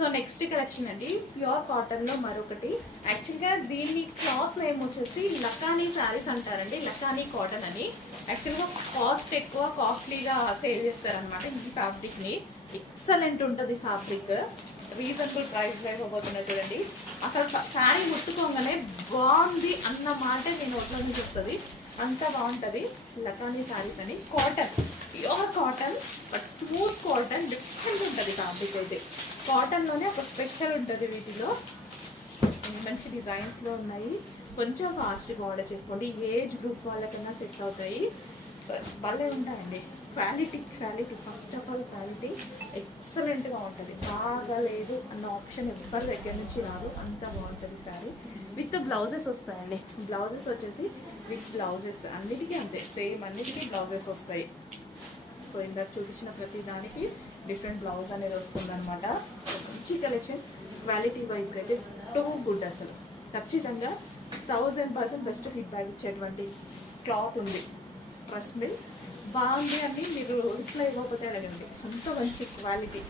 So next collection అండి pure కాటన్లో మరొకటి. యాక్చువల్గా దీన్ని క్లాత్ నేమ్ వచ్చేసి లకానీ శారీస్ అంటారండి, లకానీ కాటన్ అని. యాక్చువల్గా కాస్ట్ ఎక్కువ, కాస్ట్లీగా సేల్ చేస్తారనమాట ఈ ఫ్యాబ్రిక్ని. ఎక్సలెంట్ ఉంటుంది ఫ్యాబ్రిక్, రీజనబుల్ ప్రైస్లో ఇవ్వబోతున్నా చూడండి. అసలు శారీ ముట్టుకోగానే బాగుంది అన్న మాట నేను ఒట్లో నుంచి వస్తుంది, అంత బాగుంటుంది. లకానీ శారీస్ అని cotton, pure cotton, but smooth cotton, different ఉంటుంది ఫ్యాబ్రిక్ అయితే. కాటన్లోనే ఒక స్పెషల్ ఉంటుంది వీటిలో. మంచి డిజైన్స్లో ఉన్నాయి, కొంచెం ఫాస్ట్గా ఆర్డర్ చేసుకోండి. ఏజ్ గ్రూప్ వాళ్ళకైనా సెట్ అవుతాయి, భలే ఉంటాయండి. Quality first of all quality ఎక్సలెంట్గా ఉంటుంది. బాగాలేదు అన్న ఆప్షన్ ఎవరి దగ్గర నుంచి రాదు, అంత బాగుంటుంది శారీ. విత్ బ్లౌజెస్ వస్తాయండి. బ్లౌజెస్ వచ్చేసి విత్ బ్లౌజెస్ అన్నిటికీ అంతే సేమ్, అన్నిటికీ బ్లౌజెస్ వస్తాయి. సో ఇందాక చూపించిన ప్రతి దానికి డిఫరెంట్ బ్లౌజ్ అనేది వస్తుంది అనమాట. మంచి కలెక్షన్, క్వాలిటీ వైజ్గా అయితే టూ గుడ్. అసలు ఖచ్చితంగా 1000% బెస్ట్ ఫీడ్బ్యాక్ ఇచ్చేటువంటి క్లాత్ ఉంది. ట్రస్ట్ మీ, బాగుంది అని మీరు రిప్లై ఇవ్వకపోతే అడగండి, అంత మంచి క్వాలిటీ.